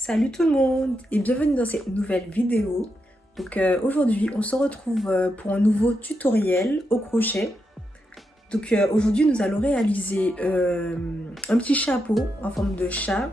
Salut tout le monde et bienvenue dans cette nouvelle vidéo. Donc aujourd'hui on se retrouve pour un nouveau tutoriel au crochet. Donc aujourd'hui nous allons réaliser un petit chapeau en forme de chat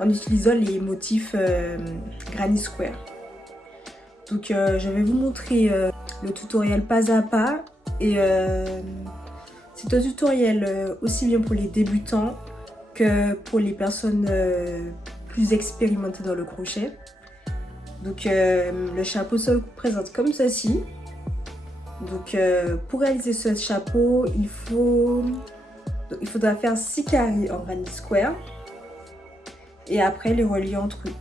en utilisant les motifs Granny Square. Donc je vais vous montrer le tutoriel pas à pas et c'est un tutoriel aussi bien pour les débutants que pour les personnes plus expérimentées dans le crochet. Donc le chapeau se présente comme ceci. Donc pour réaliser ce chapeau, il faudra faire 6 carrés en Granny Square et après les relier entre eux.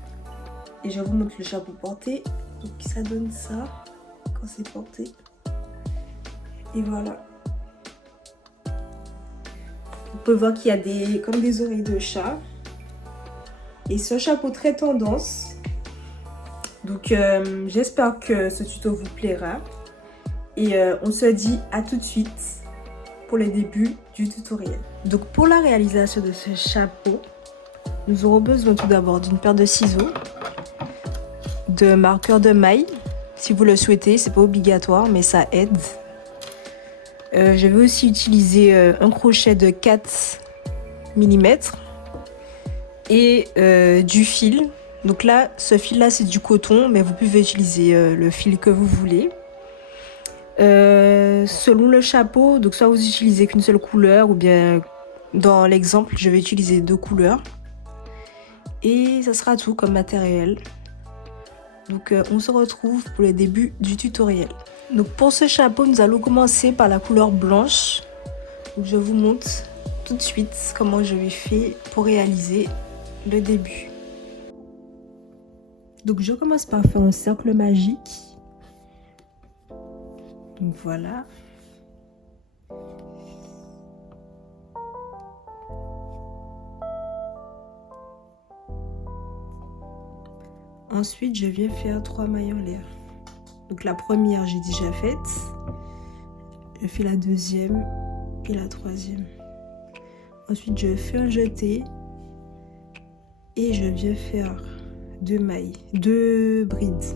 Et je vous montre le chapeau porté. Donc ça donne ça quand c'est porté. Et voilà. On peut voir qu'il y a comme des oreilles de chat. Et c'est un chapeau très tendance. Donc j'espère que ce tuto vous plaira. Et on se dit à tout de suite pour le début du tutoriel. Donc pour la réalisation de ce chapeau, nous aurons besoin tout d'abord d'une paire de ciseaux, de marqueur de maille, si vous le souhaitez, c'est pas obligatoire mais ça aide. Je vais aussi utiliser un crochet de 4 mm et du fil. Donc là, ce fil là c'est du coton, mais vous pouvez utiliser le fil que vous voulez. Selon le chapeau, donc soit vous utilisez qu'une seule couleur ou bien dans l'exemple je vais utiliser 2 couleurs. Et ça sera tout comme matériel. Donc on se retrouve pour le début du tutoriel. Donc pour ce chapeau, nous allons commencer par la couleur blanche. Donc je vous montre tout de suite comment je vais faire pour réaliser le début. Donc je commence par faire un cercle magique. Donc voilà. Ensuite, je viens faire 3 mailles en l'air. Donc la première, j'ai déjà faite. Je fais la deuxième et la troisième. Ensuite, je fais un jeté et je viens faire 2 mailles, 2 brides.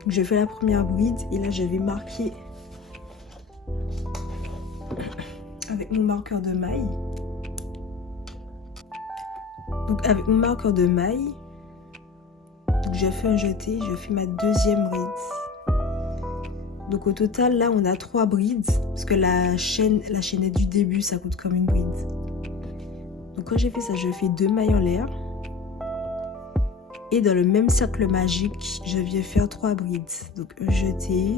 Donc, je fais la première bride et là, je vais marquer avec mon marqueur de maille. Donc avec mon marqueur de maille, je fais un jeté, je fais ma deuxième bride. Donc au total là on a 3 brides parce que la chaînette du début ça compte comme une bride. Donc quand j'ai fait ça, je fais 2 mailles en l'air et dans le même cercle magique je viens faire 3 brides. Donc un jeté,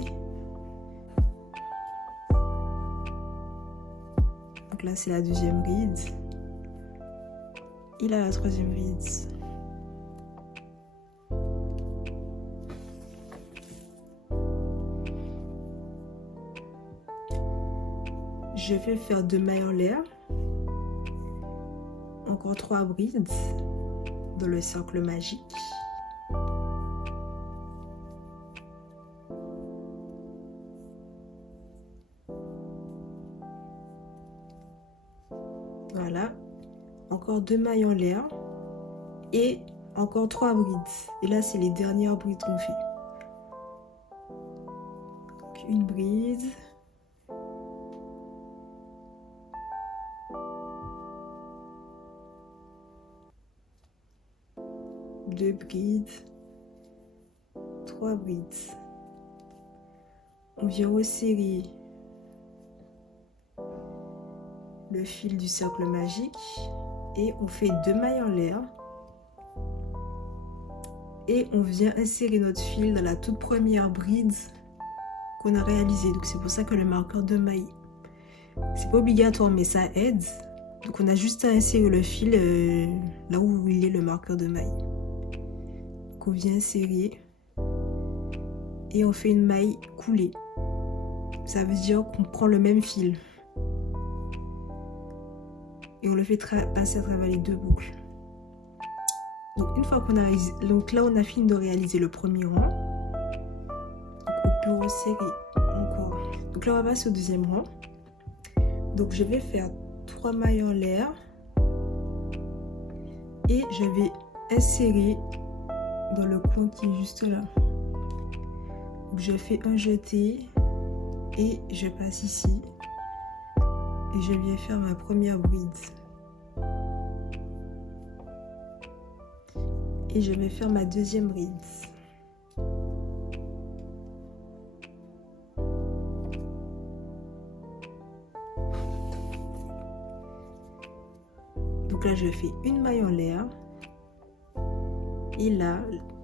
donc là c'est la deuxième bride et là la troisième bride. Je vais faire 2 mailles en l'air, encore 3 brides dans le cercle magique. Voilà, encore 2 mailles en l'air et encore 3 brides. Et là, c'est les dernières brides qu'on fait. Donc, une bride. Deux brides, 3 brides. On vient resserrer le fil du cercle magique et on fait 2 mailles en l'air et on vient insérer notre fil dans la toute première bride qu'on a réalisée. Donc c'est pour ça que le marqueur de maille, c'est pas obligatoire mais ça aide. Donc on a juste à insérer le fil là où il est le marqueur de maille. On vient insérer et on fait une maille coulée. Ça veut dire qu'on prend le même fil et on le fait passer à travers les 2 boucles. Donc une fois qu'on a réalisé, donc là on a fini de réaliser le premier rang, donc on peut resserrer encore. Donc là on va passer au deuxième rang. Donc je vais faire 3 mailles en l'air et je vais insérer dans le coin qui est juste là. Donc je fais un jeté et je passe ici et je viens faire ma première bride. Et je vais faire ma deuxième bride. Donc là, je fais une maille en l'air. Et là,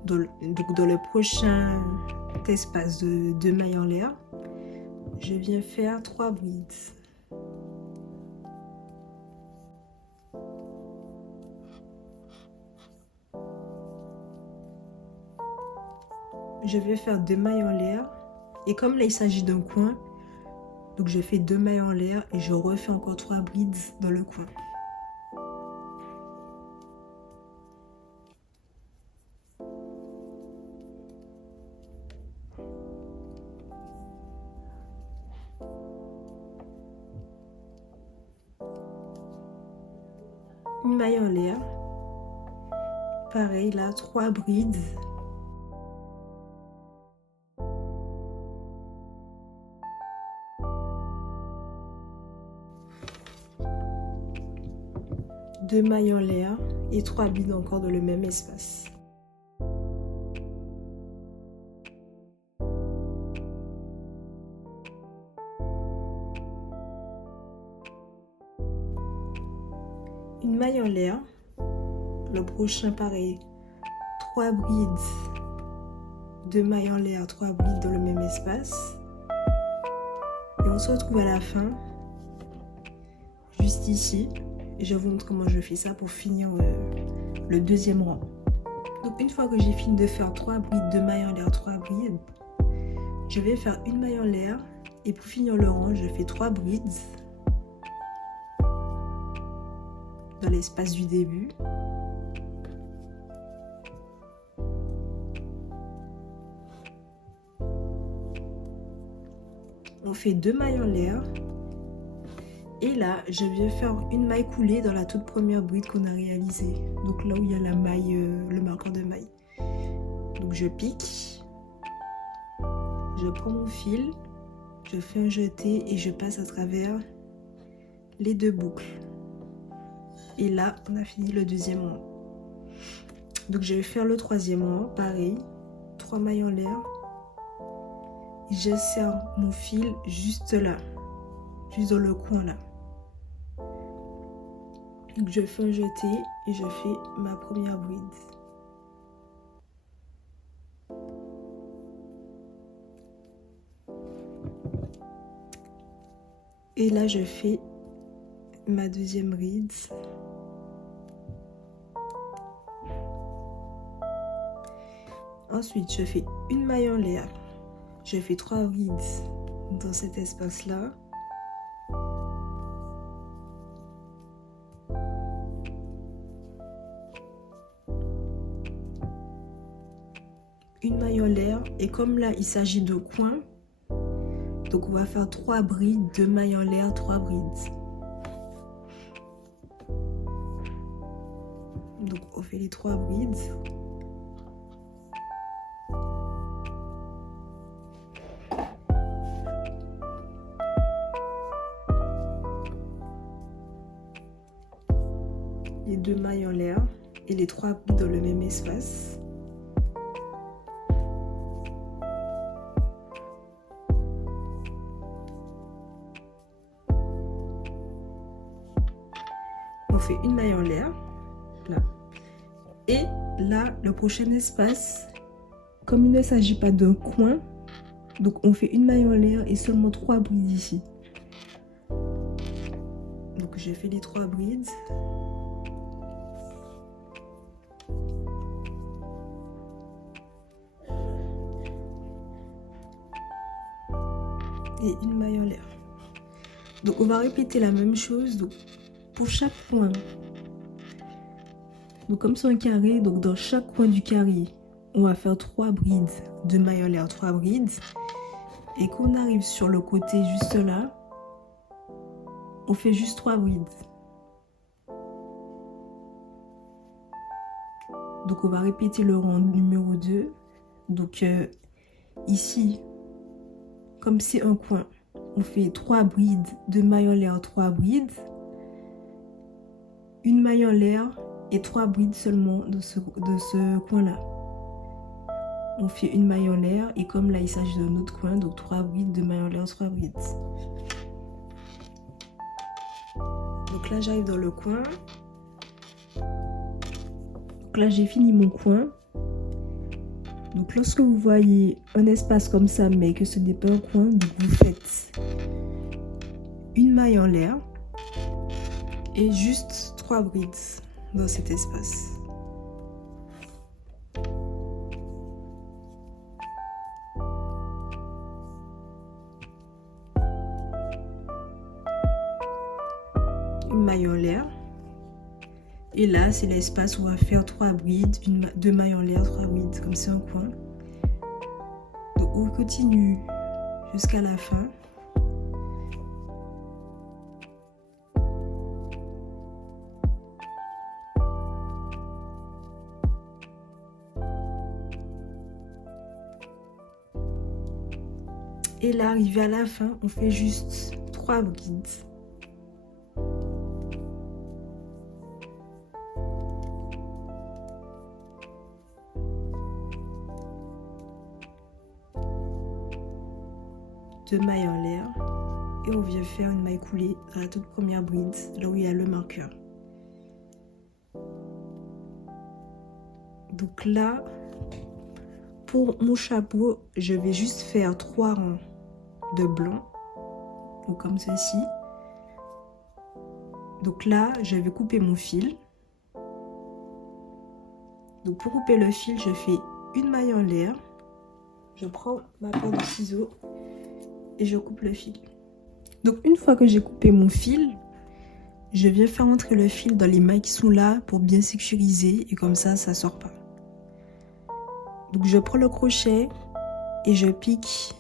dans le prochain espace de 2 mailles en l'air, je viens faire 3 brides. Je vais faire 2 mailles en l'air. Et comme là, il s'agit d'un coin, donc je fais 2 mailles en l'air et je refais encore 3 brides dans le coin. Une maille en l'air. Pareil, là, 3 brides. Deux mailles en l'air et 3 brides encore dans le même espace. Une maille en l'air. Le prochain pareil, 3 brides, 2 mailles en l'air, 3 brides dans le même espace. Et on se retrouve à la fin, juste ici. Et je vous montre comment je fais ça pour finir le deuxième rang. Donc une fois que j'ai fini de faire 3 brides, 2 mailles en l'air, 3 brides, je vais faire une maille en l'air. Et pour finir le rang, je fais 3 brides dans l'espace du début. On fait 2 mailles en l'air. Et là, je viens faire une maille coulée dans la toute première bride qu'on a réalisée. Donc là où il y a la maille, le marqueur de maille. Donc je pique. Je prends mon fil. Je fais un jeté et je passe à travers les 2 boucles. Et là, on a fini le deuxième rang. Donc je vais faire le troisième rang, pareil. 3 mailles en l'air. Je serre mon fil juste là, juste dans le coin là. Donc je fais un jeté et je fais ma première bride. Et là je fais ma deuxième bride. Ensuite je fais une maille en l'air. Je fais 3 brides dans cet espace-là. Une maille en l'air. Et comme là, il s'agit de coins, donc on va faire 3 brides, 2 mailles en l'air, 3 brides. Donc on fait les 3 brides. Les 2 mailles en l'air et les 3 brides dans le même espace. On fait une maille en l'air, là. Et là, le prochain espace, comme il ne s'agit pas d'un coin, donc on fait une maille en l'air et seulement 3 brides ici. Donc je fais les 3 brides. Et une maille en l'air. Donc on va répéter la même chose donc, pour chaque coin. Donc comme c'est un carré, donc dans chaque coin du carré, on va faire 3 brides, 2 mailles en l'air, 3 brides. Et quand on arrive sur le côté juste là, on fait juste 3 brides. Donc on va répéter le rang numéro 2. Donc ici, comme c'est un coin, on fait 3 brides, 2 mailles en l'air, 3 brides, une maille en l'air et 3 brides seulement de ce coin-là. On fait une maille en l'air et comme là il s'agit d'un autre coin, donc 3 brides, 2 mailles en l'air, 3 brides. Donc là j'arrive dans le coin. Donc là j'ai fini mon coin. Donc lorsque vous voyez un espace comme ça mais que ce n'est pas un coin, donc vous faites une maille en l'air et juste 3 brides dans cet espace. Une maille en l'air. Et là, c'est l'espace où on va faire 3 brides, 2 mailles en l'air, 3 brides, comme c'est un coin. Donc on continue jusqu'à la fin. Et là, arrivé à la fin, on fait juste 3 brides. Deux mailles en l'air et on vient faire une maille coulée à la toute première bride, là où il y a le marqueur. Donc là, pour mon chapeau, je vais juste faire 3 rangs de blanc, donc comme ceci. Donc là, je vais couper mon fil. Donc pour couper le fil, je fais une maille en l'air. Je prends ma paire de ciseaux et je coupe le fil. Donc une fois que j'ai coupé mon fil, je viens faire entrer le fil dans les mailles qui sont là pour bien sécuriser et comme ça, ça sort pas. Donc je prends le crochet et je pique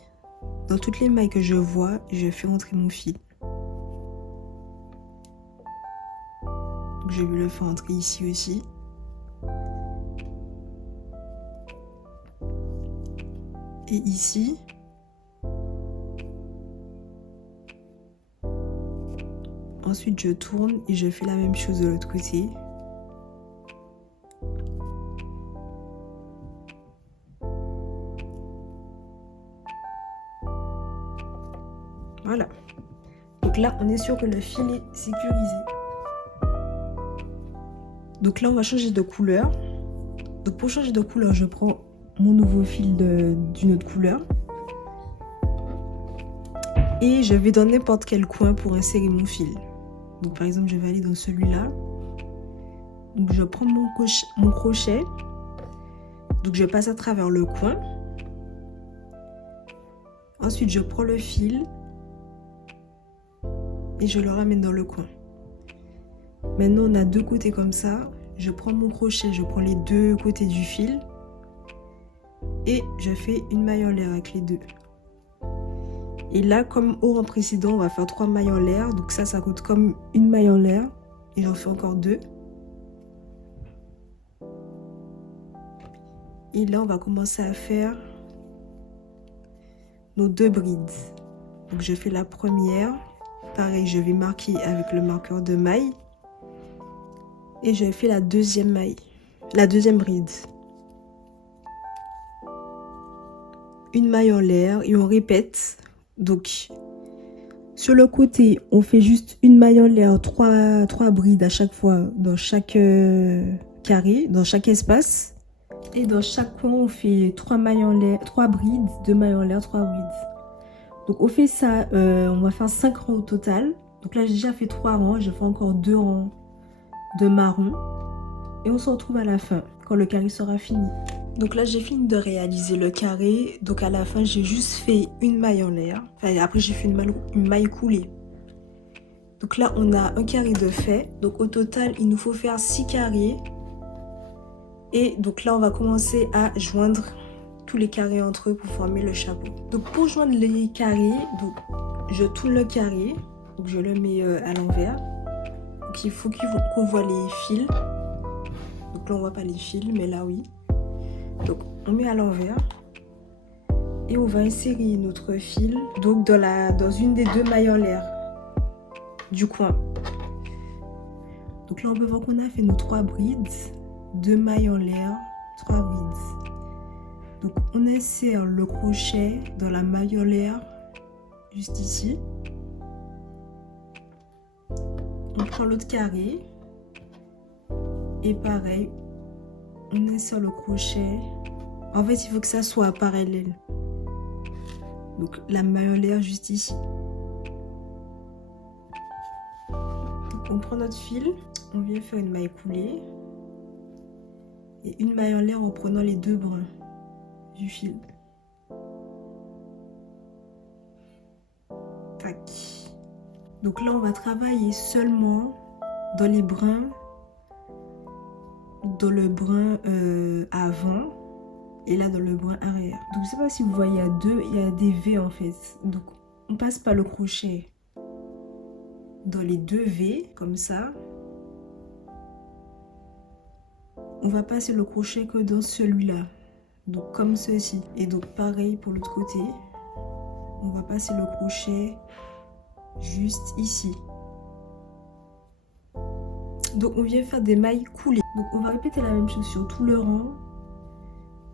dans toutes les mailles que je vois et je fais entrer mon fil. Donc je vais le faire entrer ici aussi. Et ici. Ensuite, je tourne et je fais la même chose de l'autre côté. Voilà. Donc là, on est sûr que le fil est sécurisé. Donc là, on va changer de couleur. Donc pour changer de couleur, je prends mon nouveau fil d'une autre couleur. Et je vais dans n'importe quel coin pour insérer mon fil. Donc par exemple, je vais aller dans celui-là. Donc je prends mon crochet. Donc je passe à travers le coin. Ensuite, je prends le fil et je le ramène dans le coin. Maintenant, on a deux côtés comme ça. Je prends mon crochet, je prends les deux côtés du fil et je fais une maille en l'air avec les deux. Et là, comme au rang précédent, on va faire 3 mailles en l'air. Donc ça coûte comme une maille en l'air. Et j'en fais encore 2. Et là, on va commencer à faire nos 2 brides. Donc je fais la première. Pareil, je vais marquer avec le marqueur de maille. Et je fais la deuxième maille. La deuxième bride. Une maille en l'air et on répète. Donc, sur le côté, on fait juste une maille en l'air, 3 brides à chaque fois dans chaque carré, dans chaque espace. Et dans chaque coin, on fait 3 mailles en l'air, 3 brides, 2 mailles en l'air, 3 brides. Donc, on fait ça, on va faire 5 rangs au total. Donc là, j'ai déjà fait 3 rangs, je fais encore 2 rangs de marron. Et on se retrouve à la fin, quand le carré sera fini. Donc là, j'ai fini de réaliser le carré. Donc à la fin, j'ai juste fait une maille en l'air. Enfin, après, j'ai fait une maille coulée. Donc là, on a un carré de fait. Donc au total, il nous faut faire 6 carrés. Et donc là, on va commencer à joindre tous les carrés entre eux pour former le chapeau. Donc pour joindre les carrés, donc, je tourne le carré. Donc je le mets à l'envers. Donc il faut qu'on voit les fils. Donc Donc là on voit pas les fils, mais là oui. Donc on met à l'envers. Et on va insérer notre fil donc dans une des deux mailles en l'air du coin. Donc là on peut voir qu'on a fait nos 3 brides, 2 mailles en l'air, 3 brides. Donc on insère le crochet dans la maille en l'air juste ici. On prend l'autre carré et pareil, on insère le crochet. En fait il faut que ça soit parallèle. Donc la maille en l'air juste ici. Donc, on prend notre fil, on vient faire une maille coulée et une maille en l'air en prenant les 2 brins du fil. Tac. Donc là on va travailler seulement dans les brins, dans le brin avant. Et là dans le brin arrière. Donc je sais pas si vous voyez, il y a des V en fait. Donc on passe par le crochet dans les 2 V comme ça. On va passer le crochet que dans celui-là. Donc comme ceci. Et donc pareil pour l'autre côté. On va passer le crochet juste ici. Donc on vient faire des mailles coulées. Donc on va répéter la même chose sur tout le rang.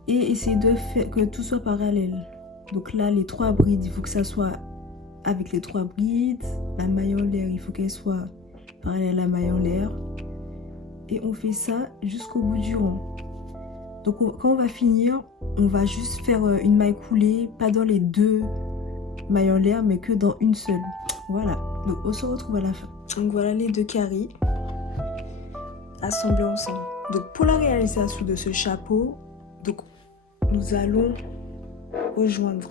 Et essayer de faire que tout soit parallèle. Donc là, les 3 brides, il faut que ça soit avec les 3 brides. La maille en l'air, il faut qu'elle soit parallèle à la maille en l'air. Et on fait ça jusqu'au bout du rang. Donc quand on va finir, on va juste faire une maille coulée, pas dans les 2 mailles en l'air, mais que dans une seule. Voilà, donc on se retrouve à la fin. Donc voilà les 2 carrés assemblés ensemble. Donc pour la réalisation de ce chapeau, donc nous allons rejoindre.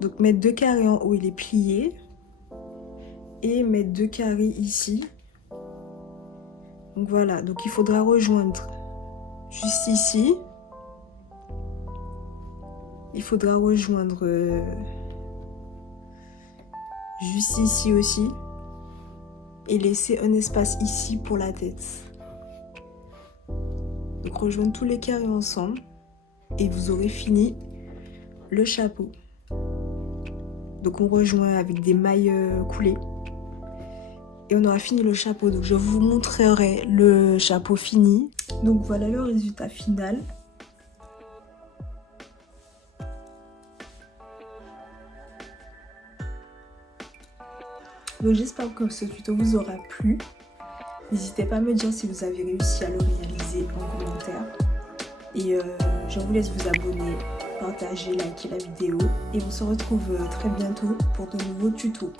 Donc mettre 2 carrés en haut, il est plié. Et mettre 2 carrés ici. Donc voilà, donc il faudra rejoindre juste ici. Il faudra rejoindre juste ici aussi. Et laisser un espace ici pour la tête. Donc rejoindre tous les carrés ensemble et vous aurez fini le chapeau. Donc on rejoint avec des mailles coulées et on aura fini le chapeau. Donc je vous montrerai le chapeau fini. Donc voilà le résultat final. Donc j'espère que ce tuto vous aura plu. N'hésitez pas à me dire si vous avez réussi à le réaliser en commentaire. Et je vous laisse vous abonner, partager, liker la vidéo. Et on se retrouve très bientôt pour de nouveaux tutos.